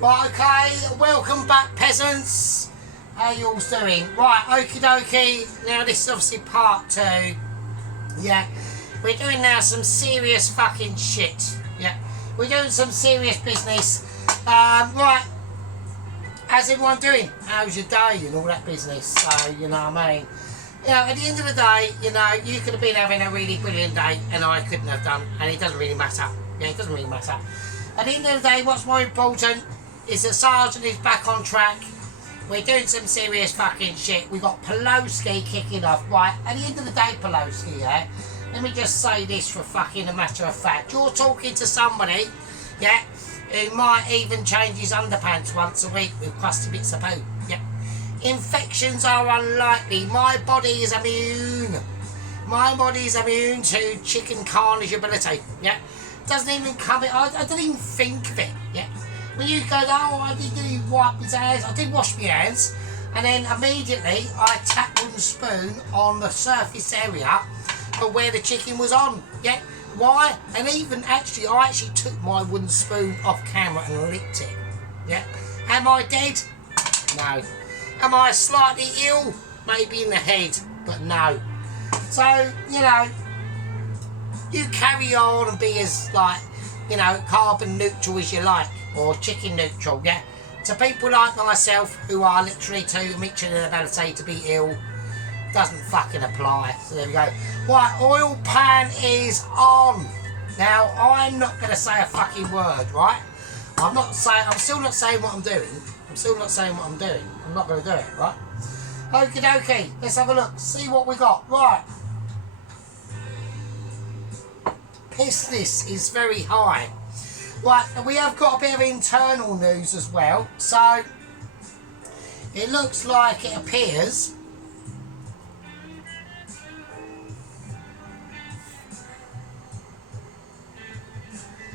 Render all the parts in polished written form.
Right, okay, welcome back, peasants. How you all doing? Right, okie dokie. Now this is obviously part 2. Yeah, we're doing now some serious fucking shit. Yeah, we're doing some serious business. Right, how's everyone doing? How's your day and all that business? So, you know what I mean? You know, at the end of the day, you know, you could have been having a really brilliant day and I couldn't have done, and it doesn't really matter. Yeah, it doesn't really matter. At the end of the day, what's more important is that Sergeant is back on track. We're doing some serious fucking shit. We got Pelosi kicking off. Right, at the end of the day, Pelosi, yeah, let me just say this for fucking a matter of fact. You're talking to somebody, yeah, who might even change his underpants once a week with crusty bits of poo. Yeah. Infections are unlikely. My body is immune. My body is immune to chicken carnage ability. Yeah. Doesn't even come in. I didn't even think of it. Yeah. When you go, oh, I didn't wipe his hands. I did wash my hands. And then immediately I tapped wooden spoon on the surface area of where the chicken was on. Yeah. Why? And even actually, I actually took my wooden spoon off camera and licked it. Yeah. Am I dead? No. Am I slightly ill? Maybe in the head, but no. So, you know, you carry on and be as, like, you know, carbon neutral as you like, or chicken neutral, yeah? To people like myself who are literally too much in an ability to be ill, doesn't fucking apply. So there we go. Right, oil pan is on. Now, I'm not going to say a fucking word, right? I'm still not saying what I'm doing. I'm still not saying what I'm doing. I'm not going to do it, right? Okie dokie. Let's have a look. See what we got. Right. Business is very high. Right, and we have got a bit of internal news as well. So, it looks like it appears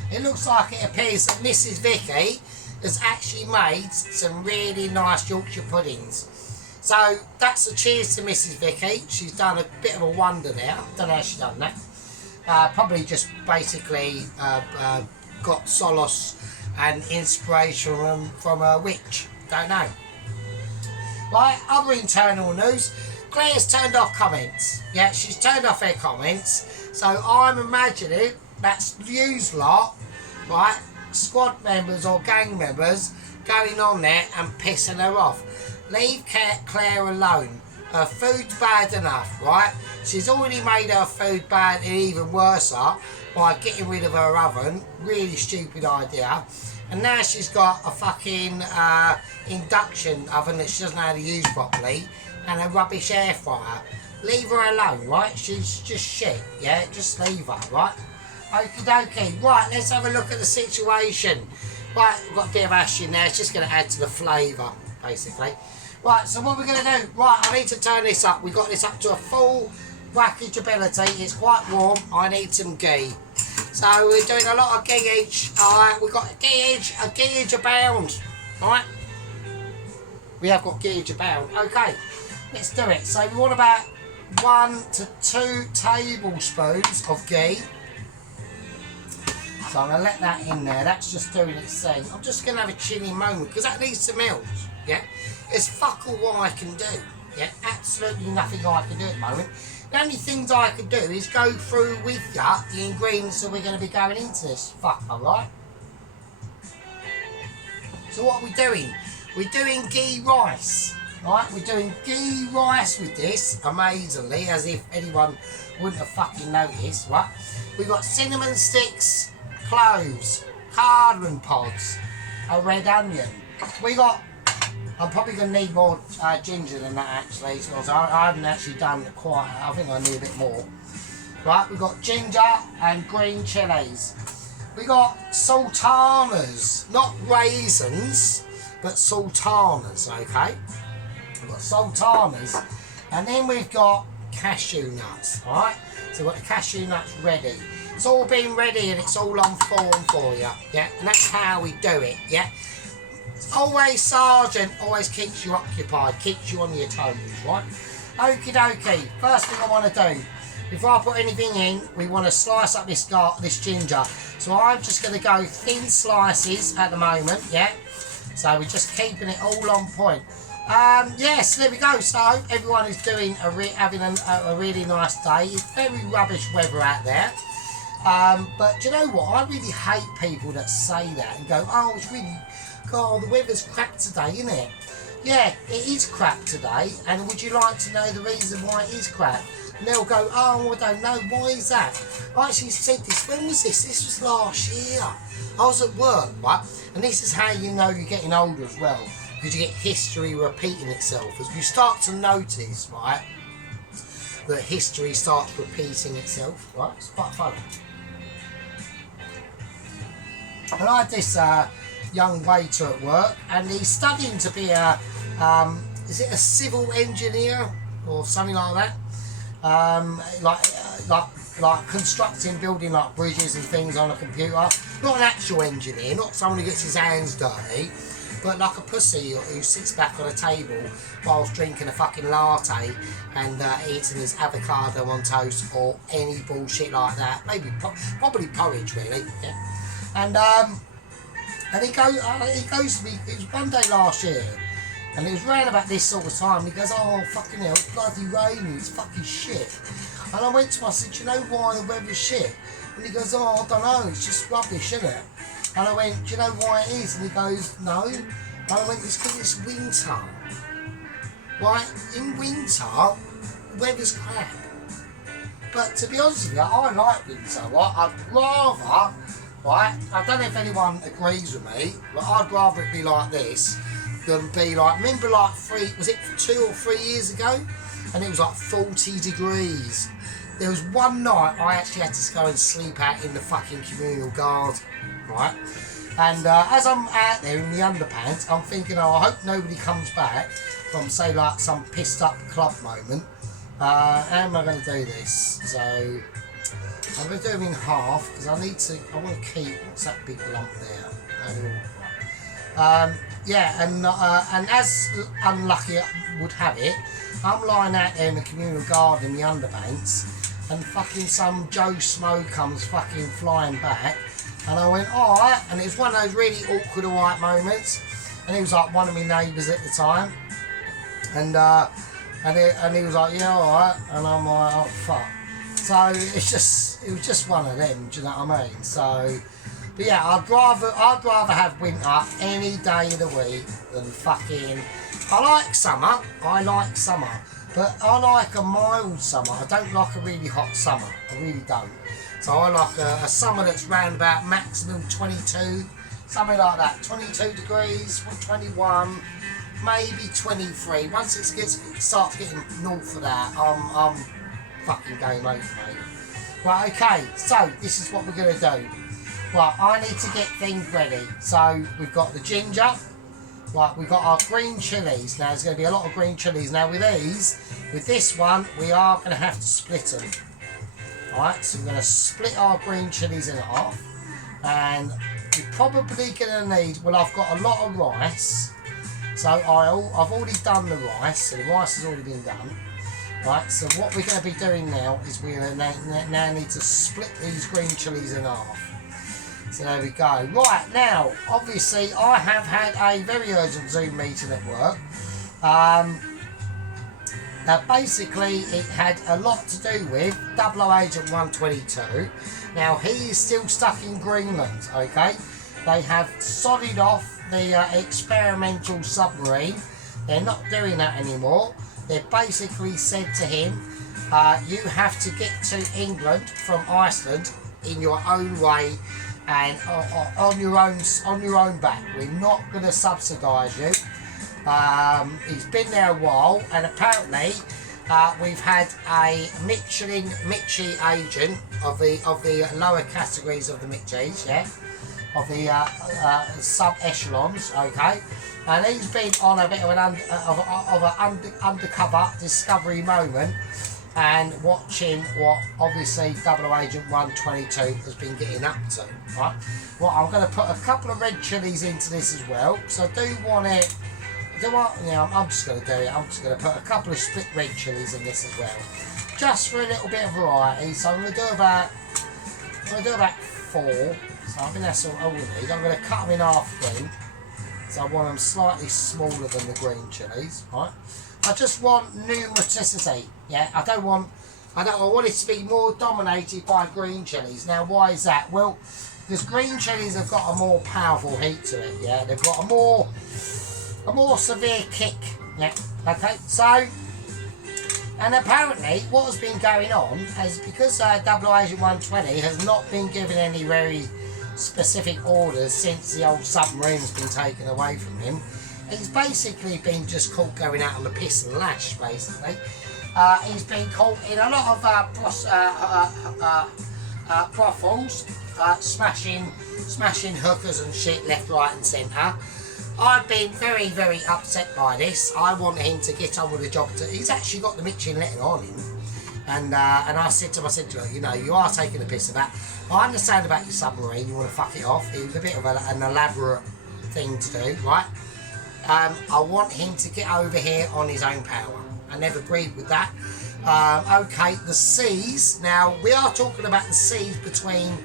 that Mrs. Vicky has actually made some really nice Yorkshire puddings. So that's a cheers to Mrs. Vicky. She's done a bit of a wonder there. Don't know how she's done that. Probably just basically got solace and inspiration from a witch. Don't know. Right, other internal news. Claire's turned off comments. Yeah, she's turned off her comments. So I'm imagining that's used lot, right? Squad members or gang members going on there and pissing her off. Leave Claire alone. Her food's bad enough, right? She's already made her food bad and even worse by getting rid of her oven. Really stupid idea. And now she's got a fucking induction oven that she doesn't know how to use properly and a rubbish air fryer. Leave her alone, right? She's just shit, yeah? Just leave her, right? Okie dokie. Right, let's have a look at the situation. Right, we've got a bit of ash in there. It's just going to add to the flavour, basically. Right, so what we're going to do, right, I need to turn this up. We've got this up to a full whackage ability. It's quite warm. I need some ghee. So we're doing a lot of ghee. Alright, we've got a ghee a pound. Alright? We have got ghee a pound. Okay, let's do it. So we want about 1 to 2 tablespoons of ghee. So I'm going to let that in there. That's just doing its thing. I'm just going to have a chilling moment because that needs to melt. Yeah? There's fuck all what I can do. Yeah? Absolutely nothing I can do at the moment. The only things I can do is go through with you the ingredients that we're going to be going into this fucker, right? So what are we doing? We're doing ghee rice. Right? We're doing ghee rice with this, amazingly, as if anyone wouldn't have fucking noticed, right? We've got cinnamon sticks, cloves, cardamom pods, a red onion. We got, I'm probably going to need more ginger than that actually, because I haven't actually done quite, I think I need a bit more. Right, we've got ginger and green chilies. We got sultanas, not raisins, but sultanas, okay? We've got sultanas, and then we've got cashew nuts, alright? So we've got the cashew nuts ready. It's all been ready and it's all on form for you, yeah? And that's how we do it, yeah? Always, Sergeant, always keeps you occupied, keeps you on your toes, right? Okie dokie, first thing I want to do, before I put anything in, we want to slice up this ginger. So I'm just going to go thin slices at the moment, yeah? So we're just keeping it all on point. Yes, there we go. So I hope everyone is doing having a really nice day. It's very rubbish weather out there. But do you know what? I really hate people that say that and go, oh, it's really, God, the weather's crap today, isn't it? Yeah, it is crap today. And would you like to know the reason why it is crap? And they'll go, oh, I don't know, why is that? I actually said this, when was this? This was last year. I was at work, right? And this is how you know you're getting older as well. Because you get history repeating itself. As you start to notice, right, that history starts repeating itself, right? It's quite funny. And I had this young waiter at work, and he's studying to be a, is it a civil engineer or something like that? Like constructing, building like bridges and things on a computer. Not an actual engineer, not someone who gets his hands dirty, but like a pussy who sits back on a table whilst drinking a fucking latte and eating his avocado on toast or any bullshit like that. Maybe probably porridge, really. Yeah. And he goes to me. It was one day last year, and it was round about this sort of time. And he goes, "Oh fucking hell, it's bloody raining. It's fucking shit." And I went to him. I said, "Do you know why the weather's shit?" And he goes, "Oh, I don't know. It's just rubbish, isn't it?" And I went, "Do you know why it is?" And he goes, "No." And I went, "It's because it's winter. Right? In winter, the weather's crap." But to be honest with you, I like winter. Right? I'd rather. Right, I don't know if anyone agrees with me, but I'd rather it be like this than be like, remember like 2 or 3 years ago? And it was like 40 degrees. There was one night I actually had to go and sleep out in the fucking communal garden, right? And as I'm out there in the underpants, I'm thinking, oh, I hope nobody comes back from, say, like some pissed up club moment. How am I going to do this? So I'm going to do them in half because I want to keep, what's that big lump there? Yeah, and as unlucky would have it, I'm lying out there in the communal garden in the underpants, and fucking some Joe Smo comes fucking flying back, and I went, alright, and it was one of those really awkward alright moments, and he was like one of my neighbours at the time, and he was like, yeah, alright, and I'm like, oh fuck. So it was just one of them, do you know what I mean? So, but yeah, I'd rather have winter any day of the week than fucking. I like summer, but I like a mild summer. I don't like a really hot summer. I really don't. So I like a summer that's round about maximum 22, something like that. 22 degrees, 21, maybe 23. Once it starts getting north of that, I'm fucking game over, mate. Right, okay, so this is what we're going to do. Right, I need to get things ready. So we've got the ginger. Right, we've got our green chilies. Now there's going to be a lot of green chilies. Now with this one, we are going to have to split them. Alright, so we're going to split our green chilies in half. And we're probably going to need, well, I've got a lot of rice. So I've already done the rice. So the rice has already been done. Right, so what we're going to be doing now is we're going to now need to split these green chilies in half. So there we go. Right, now, obviously, I have had a very urgent Zoom meeting at work. Now, basically, it had a lot to do with 00 Agent 122. Now, he is still stuck in Greenland, okay? They have sodded off the experimental submarine. They're not doing that anymore. They basically said to him, you have to get to England from Iceland in your own way and on your own back. We're not going to subsidise you. He's been there a while, and apparently we've had a Mitchie agent of the lower categories of the Mitchies, yeah, of the sub echelons, okay. And he's been on a bit of an undercover discovery moment and watching what obviously 00 Agent 122 has been getting up to, right? Well, I'm going to put a couple of red chilies into this as well, so I do want it. I'm just going to do it. I'm just going to put a couple of split red chilies in this as well, just for a little bit of variety. So I'm going to do about 4. So I think that's all we need. I'm going to cut them in half again. So I want them slightly smaller than the green chilies, right? I just want numericity, yeah? I want it to be more dominated by green chilies. Now, why is that? Well, because green chilies have got a more powerful heat to it, yeah? They've got a more severe kick, yeah? Okay, so, and apparently what has been going on is because Double Agent 120 has not been given any very specific orders since the old submarine's been taken away from him. He's basically been just caught going out on the piss and lash, basically. He's been caught in a lot of brothels, smashing hookers and shit left, right and centre. I've been very, very upset by this. I want him to get on with the job. He's actually got the Michelin letter on him. And I said to him, you know, you are taking the piss of that. I understand about your submarine, you want to fuck it off. It was a bit of an elaborate thing to do, right? I want him to get over here on his own power. I never agreed with that. Okay, the seas. Now, we are talking about the seas between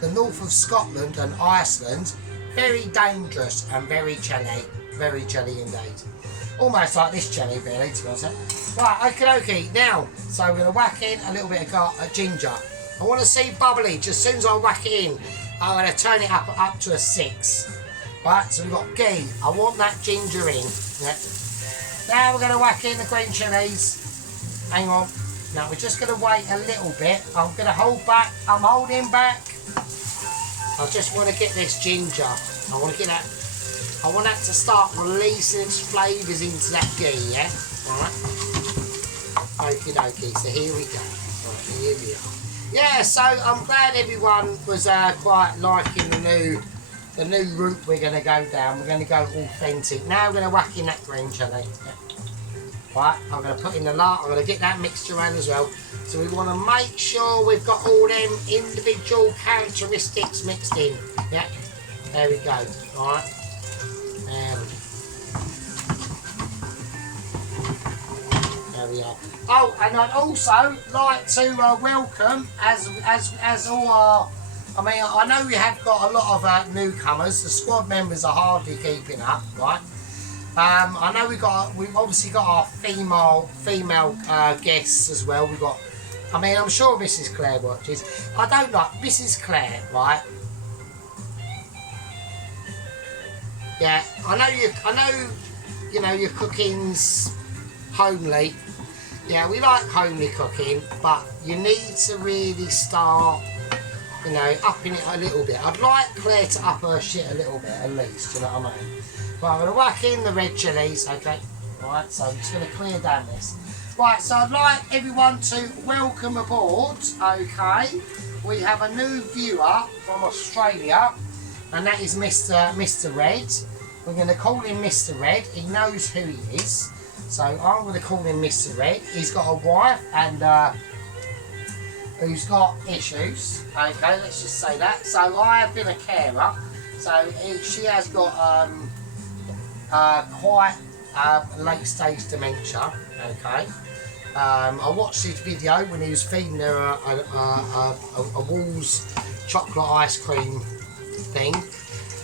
the north of Scotland and Iceland. Very dangerous and very chilly. Very chilly indeed. Almost like this chilly, really, to be honest. Right, okay. Now, so we're going to whack in a little bit of ginger. I want to see bubbly. Just as soon as I whack it in, I'm going to turn it up to a 6. Right, so we've got ghee. I want that ginger in. Yeah. Now we're going to whack in the green chilies. Hang on. Now we're just going to wait a little bit. I'm going to hold back. I'm holding back. I just want to get this ginger. I want that to start releasing its flavours into that ghee, yeah? Alright. Okie dokie, so here we go. Right, here we are. Yeah, so I'm glad everyone was quite liking the new route we're going to go down. We're going to go authentic. Now we're going to whack in that green chilli. Yeah. Right, I'm going to put in the lard. I'm going to get that mixture in as well. So we want to make sure we've got all them individual characteristics mixed in. Yeah, there we go. All right. There we are. Oh, and I'd also like to welcome, as all our, I mean, I know we have got a lot of newcomers. The squad members are hardly keeping up, right? I know we've obviously got our female guests as well. We've got, I mean, I'm sure Mrs. Claire watches. I don't like Mrs. Claire, right? Yeah, I know, you know, your cooking's homely. Yeah, we like homely cooking, but you need to really start, you know, upping it a little bit. I'd like Claire to up her shit a little bit, at least, you know what I mean? Right, I'm going to whack in the red chillies, okay? Right, so I'm just going to clear down this. Right, so I'd like everyone to welcome aboard, okay? We have a new viewer from Australia, and that is Mr. Red. We're going to call him Mr. Red. He knows who he is. So I'm going to call him Mr. Red. He's got a wife and who's got issues. Okay, let's just say that. So I have been a carer. So she has got quite late stage dementia. Okay. I watched his video when he was feeding her a Walls chocolate ice cream thing.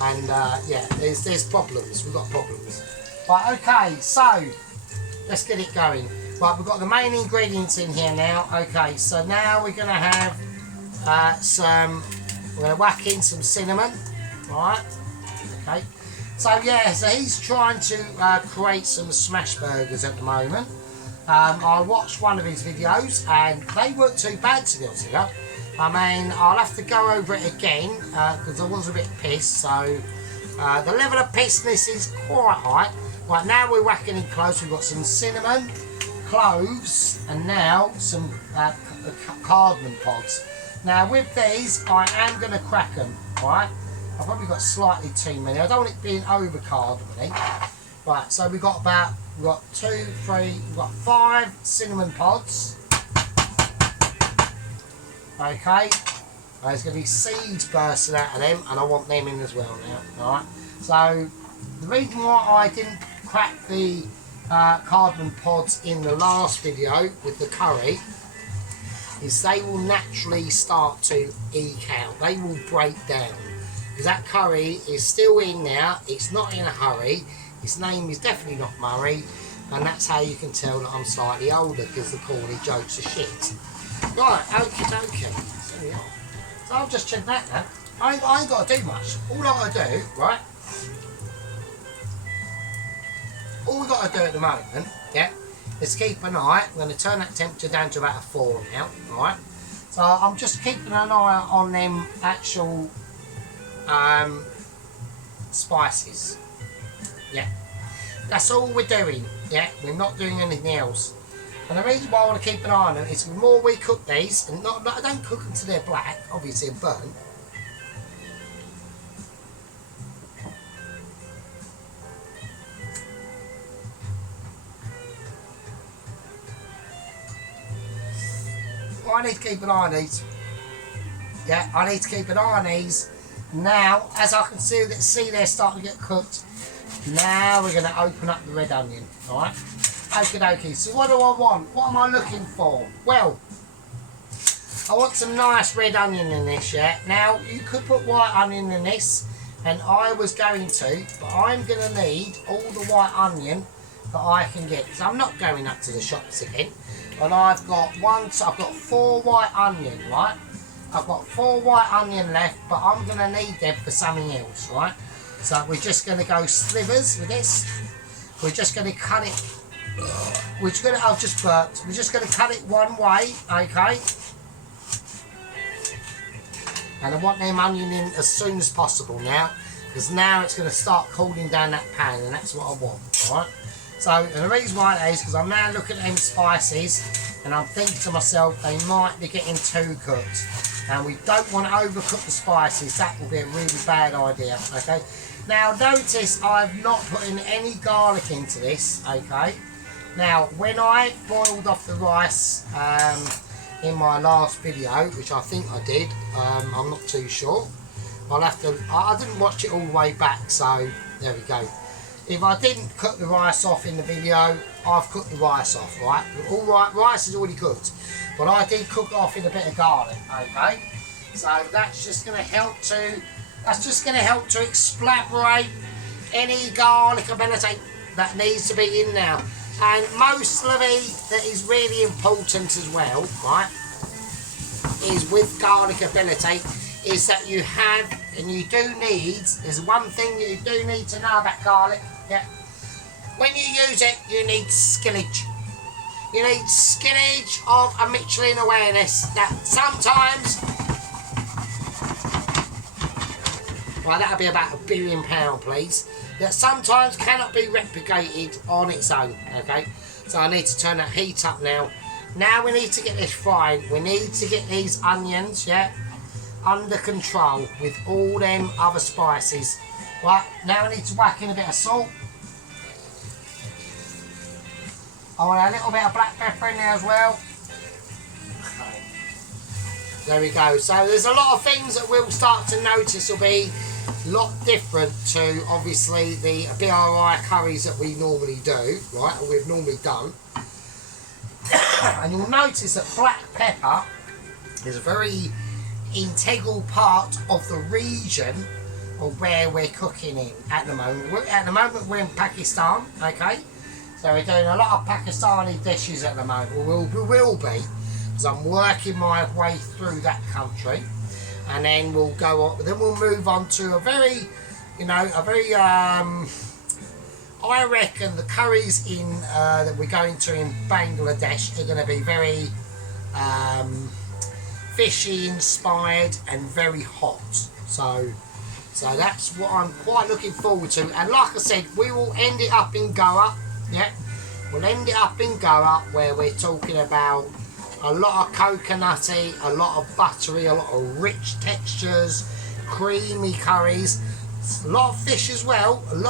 And yeah, there's problems. We've got problems. Right, okay, so let's get it going. Right, we've got the main ingredients in here now. Okay, so now we're going to have we're going to whack in some cinnamon. Right, okay. So yeah, so he's trying to create some smash burgers at the moment. I watched one of his videos and they weren't too bad, to be honest with you. I mean, I'll have to go over it again because I was a bit pissed. So the level of pissedness is quite high. Right, now we're whacking in close. We've got some cinnamon, cloves, and now some cardamom pods. Now with these, I am going to crack them. Right, I've probably got slightly too many. I don't want it being over cardamom. Right, so we've got 5 cinnamon pods. Okay, there's going to be seeds bursting out of them, and I want them in as well now. Alright, so the reason why I didn't crack the cardamom pods in the last video with the curry is they will naturally start to eke out. They will break down. because that curry is still in there. It's not in a hurry. His name is definitely not Murray, and that's how you can tell that I'm slightly older, because the corny jokes are shit. Right, okie dokie. There we are. So I'll just check that now. I ain't got to do much. All I got to do, right? All we got to do at the moment, yeah, is keep an eye. I'm going to turn that temperature down to about a 4 now, right? So I'm just keeping an eye on them actual spices. Yeah, that's all we're doing. Yeah, we're not doing anything else. And the reason why I want to keep an eye on them is the more we cook these, and I don't cook them till they're black, obviously, and burnt. I need to keep an eye on these. Yeah, I need to keep an eye on these. Now, as I can see they're starting to get cooked. Now we're going to open up the red onion, alright? Okie dokie, so what do I want? What am I looking for? Well, I want some nice red onion in this, yeah? Now, you could put white onion in this, and I was going to, but I'm going to need all the white onion that I can get, because I'm not going up to the shops again. And I've got 4 white onion, right? I've got 4 white onion left, but I'm going to need them for something else, right? So we're just going to go slivers with this. We're just going to cut it. I've just burped. We're just going to cut it one way, okay? And I want them onion in as soon as possible now, because now it's going to start cooling down that pan, and that's what I want, alright? So, and the reason why that is because I'm now looking at them spices, and I'm thinking to myself, they might be getting too cooked. And we don't want to overcook the spices. That will be a really bad idea, okay? Now, notice I've not put in any garlic into this, okay? Now, when I boiled off the rice in my last video, which I think I did, I'm not too sure. I'll have to, I didn't watch it all the way back, so there we go. If I didn't cook the rice off in the video, I've cooked the rice off, right? All right, rice is already cooked, but I did cook it off in a bit of garlic, okay? So that's just going to help to, explorate any garlic ability that needs to be in now. And mostly that is really important as well, right? Is with garlic ability, is that you have, and you do need, there's one thing that you do need to know about garlic, yeah. When you use it, you need skillage. You need skillage of a Michelin awareness that sometimes, well, that'll be about £1 billion, please, that sometimes cannot be replicated on its own, okay? So I need to turn that heat up now. Now we need to get this fried. We need to get these onions, yeah, under control with all them other spices. Right, now I need to whack in a bit of salt. I want a little bit of black pepper in there as well. Okay. There we go. So there's a lot of things that we'll start to notice will be a lot different to obviously the BRI curries that we normally do, right, or we've normally done. And you'll notice that black pepper is a very integral part of the region of where we're cooking in at the moment. We're in Pakistan, okay? So we're doing a lot of Pakistani dishes at the moment. We will be, because I'm working my way through that country, and then we'll go on. Then we'll move on to a very, I reckon the curries in that we're going to in Bangladesh are going to be very fishy inspired and very hot. So that's what I'm quite looking forward to. And like I said, we will end it up in Goa. Yeah, we'll end it up in Goa, where we're talking about a lot of coconutty, a lot of buttery, a lot of rich textures, creamy curries, a lot of fish as well, You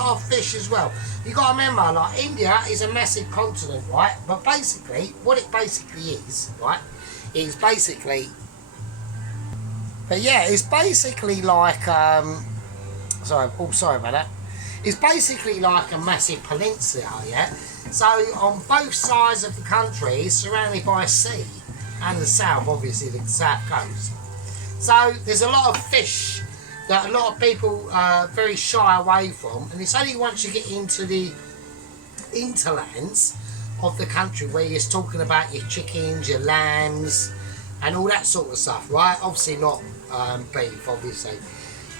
got to remember, like, India is a massive continent, right? But basically, what it basically is, right, is basically, but yeah, it's basically like, sorry about that. It's basically like a massive peninsula, yeah? So on both sides of the country, it's surrounded by a sea. And the south, obviously, the south coast. So there's a lot of fish that a lot of people are very shy away from, and it's only once you get into the hinterlands of the country where you're talking about your chickens, your lambs, and all that sort of stuff, right? Obviously not beef, obviously.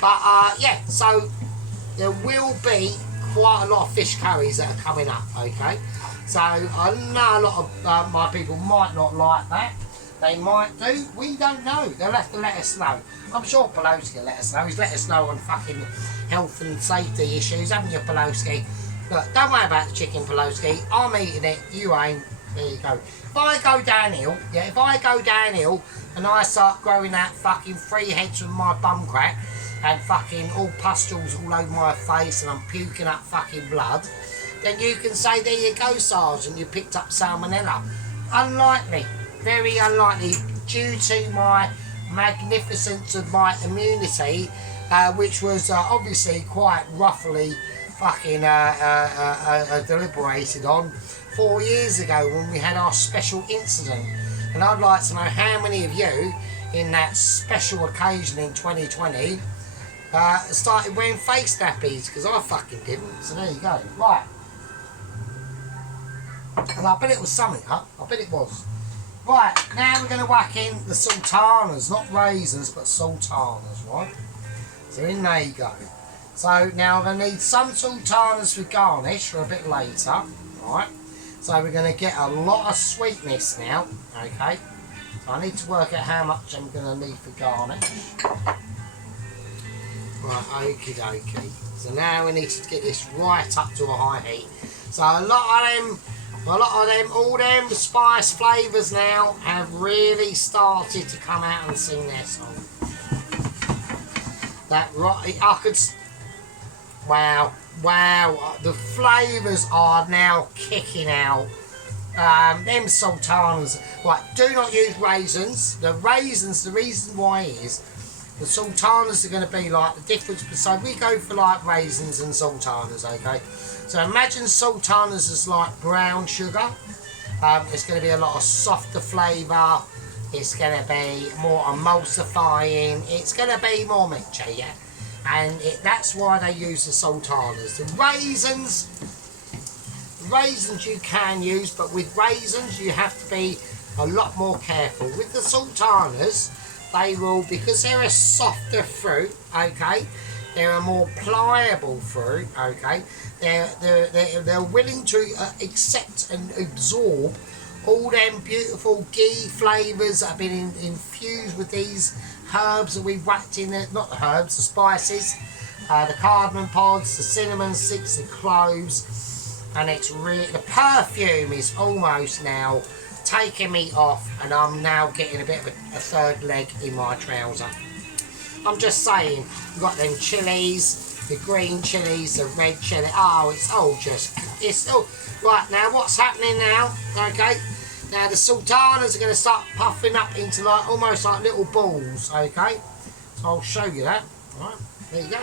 But yeah, so there will be quite a lot of fish curries that are coming up, okay? So I know a lot of my people might not like that. They might do. We don't know. They'll have to let us know. I'm sure Pelosi will let us know. He's let us know on fucking health and safety issues, haven't you, Pelosi? Look, don't worry about the chicken, Pelosi. I'm eating it. You ain't. There you go. If I go downhill, yeah, if I go downhill and I start growing out fucking 3 heads from my bum crack and fucking all pustules all over my face and I'm puking up fucking blood, then you can say, there you go, Sergeant, you picked up salmonella. Unlikely. Very unlikely, due to my magnificence of my immunity, which was obviously quite roughly fucking deliberated on 4 years ago when we had our special incident. And I'd like to know how many of you in that special occasion in 2020 started wearing face nappies, because I fucking didn't. So there you go. Right. And I bet it was something, huh? I bet it was. Right, now we're going to whack in the sultanas, not raisins, but sultanas, right? So in there you go. So now I'm going to need some sultanas for garnish for a bit later, right? So we're going to get a lot of sweetness now, okay? So I need to work out how much I'm going to need for garnish. Right, okie dokie. So now we need to get this right up to a high heat. So a lot of them, all them spice flavours now have really started to come out and sing their song. That right, I could. Wow, the flavours are now kicking out. Them sultanas. Right, do not use raisins. The reason why is the sultanas are going to be like the difference. So we go for like raisins and sultanas, okay? So imagine sultanas as like brown sugar. It's going to be a lot of softer flavour. It's going to be more emulsifying. It's going to be more mitchy, yeah? And that's why they use the sultanas. The raisins you can use, but with raisins you have to be a lot more careful. With the sultanas, they will, because they're a softer fruit, okay? They're a more pliable fruit, okay? They're willing to accept and absorb all them beautiful ghee flavours that have been infused with these herbs that we've whacked in there. Not the herbs, the spices, the cardamom pods, the cinnamon sticks, the cloves, and it's really, the perfume is almost now taking me off, and I'm now getting a bit of a third leg in my trouser. I'm just saying, you've got them chilies, the green chilies, the red chili. Oh, it's all just, it's all right. Now what's happening now? Okay, now the sultanas are going to start puffing up into like almost like little balls. Okay, so I'll show you that. Right, there you go.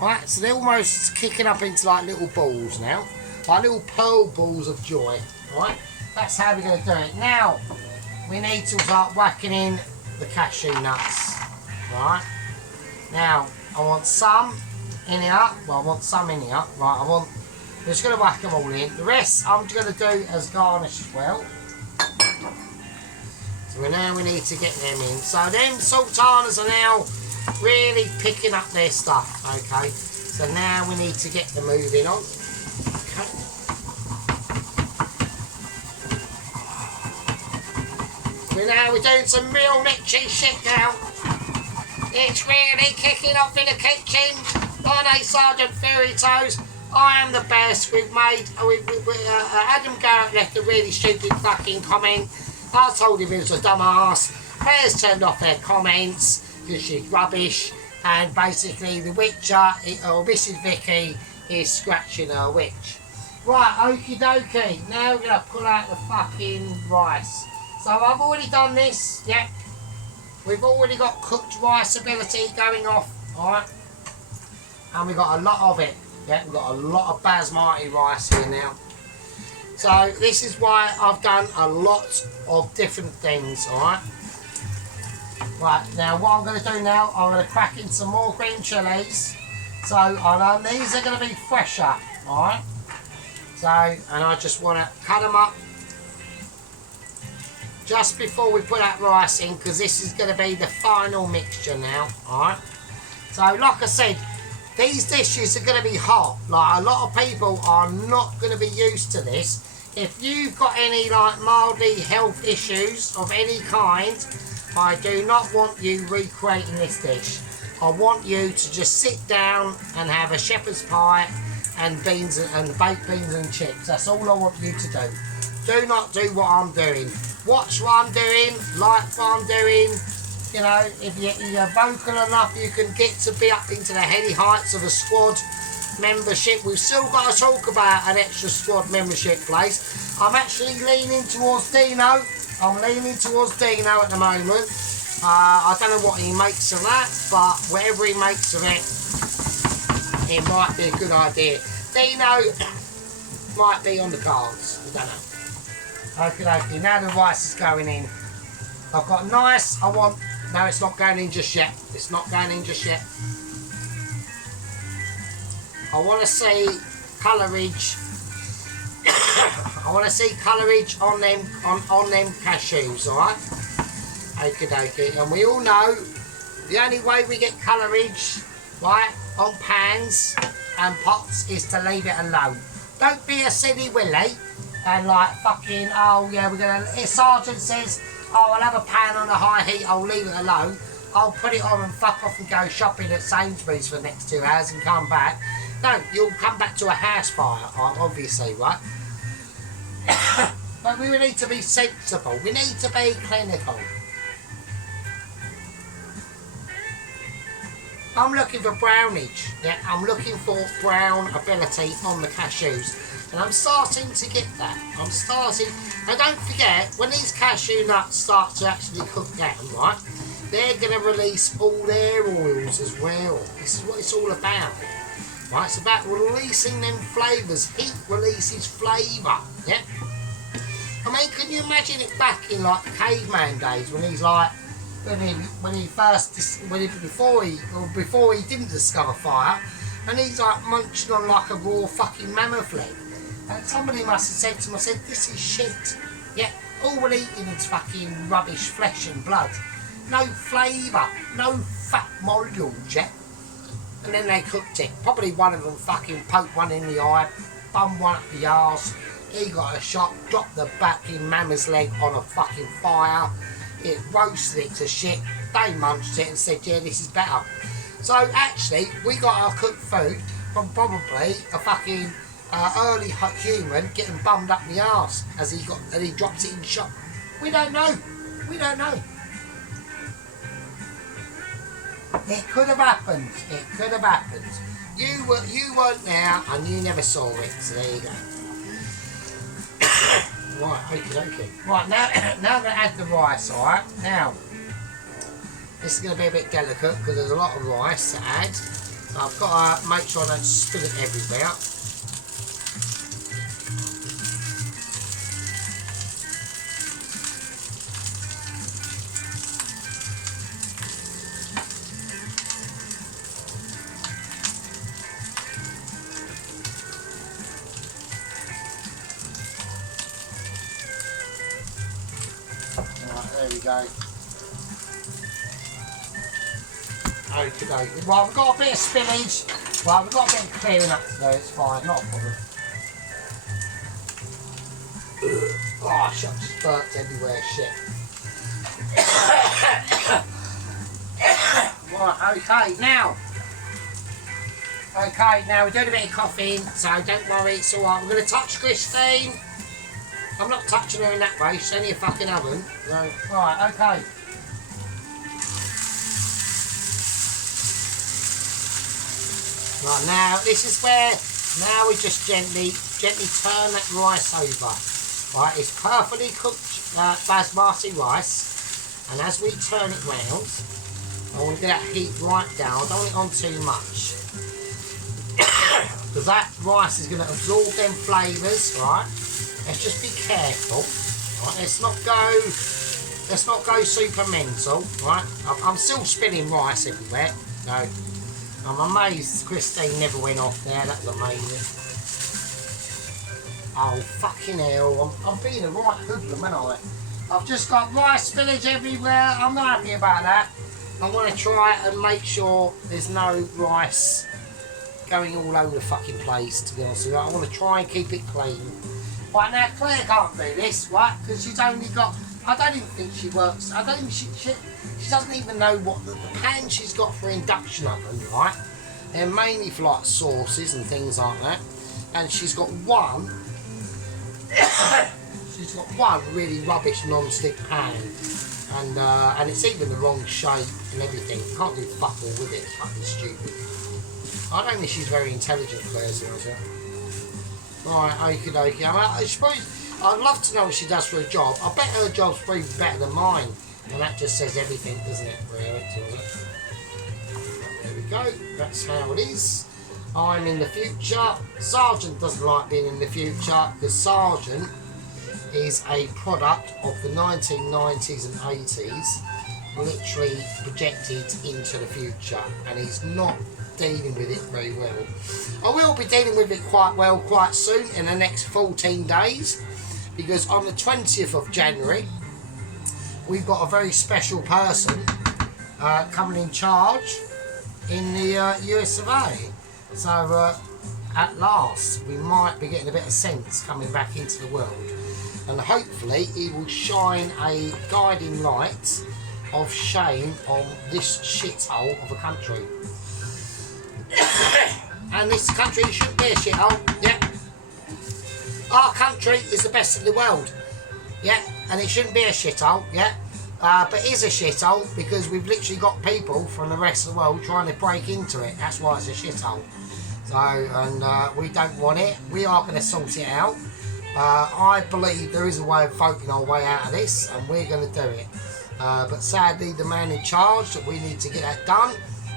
Right, so they're almost kicking up into like little balls now, like little pearl balls of joy. Right, that's how we're going to do it. Now we need to start whacking in the cashew nuts. Right, now I want some in here. Well, I want some in here. Right, I'm just going to whack them all in. The rest I'm going to do as garnish as well. So now we need to get them in. So them sultanas are now really picking up their stuff. Okay, so now we need to get them moving on. Okay. So now we're doing some real Mitchy shit now. It's really kicking off in the kitchen. My name's Sergeant Fairy Toes. I am the best. We've made. Adam Garrett left a really stupid fucking comment. I told him he was a dumbass. Claire's turned off their comments because she's rubbish. And basically, the Witcher, or Mrs. Vicky, is scratching her witch. Right, okie dokie. Now we're going to pull out the fucking rice. So I've already done this. Yep. We've already got cooked rice ability going off. Alright. And we've got a lot of it. Yeah, we've got a lot of basmati rice here now. So this is why I've done a lot of different things, alright? Right, now what I'm going to do now, I'm going to crack in some more green chilies. So, these are going to be fresher, alright? So, and I just want to cut them up just before we put that rice in, because this is going to be the final mixture now, alright? So, like I said, these dishes are going to be hot. Like, a lot of people are not going to be used to this. If you've got any, like, mildly health issues of any kind, I do not want you recreating this dish. I want you to just sit down and have a shepherd's pie and beans and baked beans and chips. That's all I want you to do. Do not do what I'm doing. Watch what I'm doing, like what I'm doing. You know, if you're vocal enough, you can get to be up into the heady heights of a squad membership. We've still got to talk about an extra squad membership place. I'm actually leaning towards Dino. I'm leaning towards Dino at the moment. I don't know what he makes of that, but whatever he makes of it, it might be a good idea. Dino might be on the cards. I don't know. Okay, now the rice is going in. I've got nice, no, it's not going in just yet. It's not going in just yet. I want to see colourage. I want to see colourage on them cashews, alright? Okie dokie. And we all know the only way we get colourage, right, on pans and pots is to leave it alone. Don't be a silly willy and like fucking, oh yeah, we're gonna, if Sergeant says, oh, I'll have a pan on a high heat, I'll leave it alone. I'll put it on and fuck off and go shopping at Sainsbury's for the next 2 hours and come back. No, you'll come back to a house fire, obviously, right? But we need to be sensible. We need to be clinical. I'm looking for brownage. Yeah, I'm looking for brown ability on the cashews. And I'm starting to get that. I'm starting. And don't forget, when these cashew nuts start to actually cook down, right, they're going to release all their oils as well. This is what it's all about. Right, it's about releasing them flavours. Heat releases flavour. Yeah. I mean, can you imagine it back in like the caveman days when he's like, before he didn't discover fire, and he's like munching on like a raw fucking mammoth leg. And somebody must have said to him, I said, this is shit. Yeah, all we're eating is fucking rubbish flesh and blood. No flavour, no fat molecules, yeah? And then they cooked it. Probably one of them fucking poked one in the eye, bummed one up the arse. He got a shot, dropped the fucking mammoth's leg on a fucking fire. It roasted it to shit. They munched it and said, yeah, this is better. So actually, we got our cooked food from probably a fucking early human getting bummed up the arse as he dropped it in shot. We don't know. We don't know. It could have happened. It could have happened. You weren't there and you never saw it. So there you go. Right, okay. Right, now I'm going to add the rice, alright? Now, this is going to be a bit delicate because there's a lot of rice to add. So I've got to make sure I don't spill it everywhere. There we go. Okay. Well, we've got a bit of spillage. Well, we've got a bit of clearing up to do. It's fine, not a problem. Oh, shit, I've just burnt everywhere, shit. Right, okay, now. Okay, now we're doing a bit of coughing, so don't worry, it's alright. We're going to touch Christine. I'm not touching her in that way, she's only a fucking oven. So, right, okay. Right, now this is where, now we just gently turn that rice over. Right, it's perfectly cooked basmati rice, and as we turn it round, I want to get that heat right down. I don't want it on too much. Because that rice is going to absorb them flavours, right? Let's just be careful. Right, let's not go let's not go super mental, right? I'm still spilling rice everywhere. No, I'm amazed Christine never went off there. That was amazing. Oh fucking hell! I'm being a right hoodlum, ain't I? I've just got rice spillage everywhere. I'm not happy about that. I want to try and make sure there's no rice going all over the fucking place, to be honest with you. I want to try and keep it clean. Right, now Claire can't do this, right? Because she's only got, I don't even think she works, I don't even, she doesn't even know what the pan she's got for induction oven, right? They're mainly for like sauces and things like that. And she's got one, she's got one really rubbish non-stick pan. And it's even the wrong shape and everything. Can't do fuck all with it, it's fucking stupid. I don't think she's very intelligent, Claire, is it? Right, okie dokie. I suppose I'd love to know what she does for a job. I bet her job's probably better than mine. And that just says everything, doesn't it, really? There we go. That's how it is. I'm in the future. Sergeant doesn't like being in the future because Sergeant is a product of the 1990s and 80s, literally projected into the future, and he's not dealing with it very well. I will be dealing with it quite well quite soon, in the next 14 days, because on the 20th of January we've got a very special person coming in charge in the US of A. So at last we might be getting a bit of sense coming back into the world, and hopefully he will shine a guiding light of shame on this shithole of a country. And this country shouldn't be a shithole, yeah. Our country is the best in the world, yeah, and it shouldn't be a shithole, yeah. But it is a shithole because we've literally got people from the rest of the world trying to break into it. That's why it's a shithole. So, and we don't want it. We are going to sort it out. I believe there is a way of voting our way out of this, and we're going to do it. But sadly, the man in charge that we need to get that done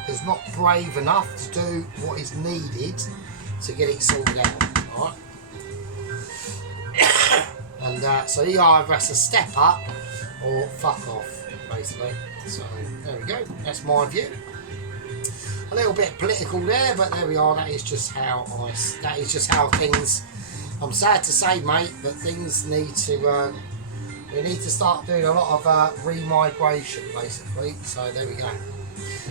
is not brave enough to do what is needed to get it sorted out. Right? And so he either has to step up or fuck off, basically. So there we go. That's my view. A little bit political there, but there we are. That is just how things. I'm sad to say, mate, but things need to. We need to start doing a lot of re-migration, basically. So there we go.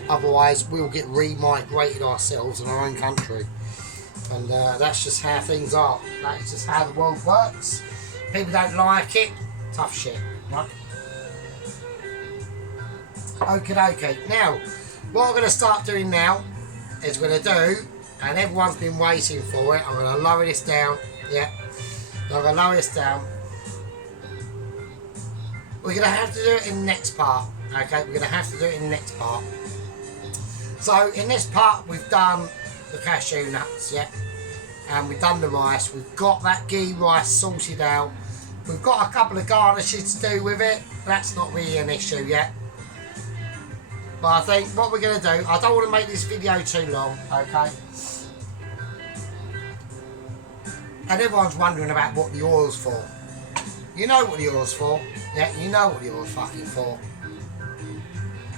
Otherwise, we'll get re-migrated ourselves in our own country, and that's just how things are. That is just how the world works. People don't like it. Tough shit, right? Okie dokie. Now, what I'm going to start doing now is we're going to do, and everyone's been waiting for it. I'm going to lower this down. Yeah, I'm going to lower this down. We're going to have to do it in the next part. Okay, we're going to have to do it in the next part. So in this part, we've done the cashew nuts, yeah, and we've done the rice. We've got that ghee rice sorted out. We've got a couple of garnishes to do with it. That's not really an issue yet. But I think what we're going to do, I don't want to make this video too long, okay? And everyone's wondering about what the oil's for. You know what the oil's for. Yeah, you know what the oil's fucking for.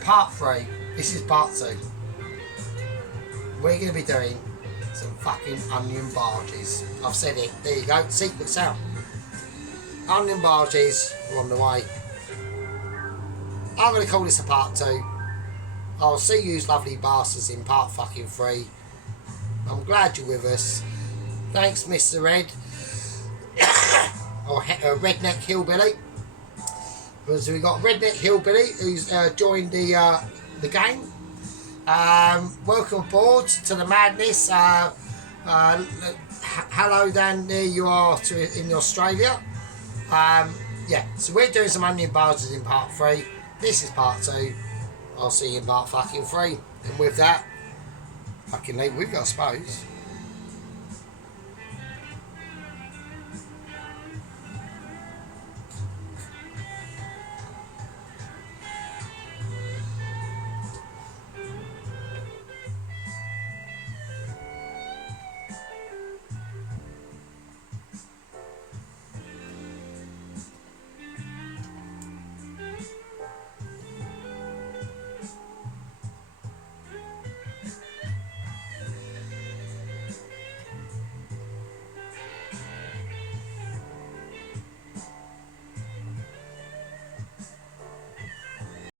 Part 3. This is part 2. We're going to be doing some fucking onion barges. I've said it. There you go. Secret out. Onion barges are on the way. I'm going to call this a part 2. I'll see you lovely bastards in part fucking 3. I'm glad you're with us. Thanks, Mr. Red. Or Redneck Hillbilly. Because we've got Redneck Hillbilly who's joined the gang. Welcome aboard to the madness. Hello down there you are in Australia. Yeah, so we're doing some onion barges in part 3. This is part 2. I'll see you in part fucking 3. And with that, fucking leave with you, I suppose.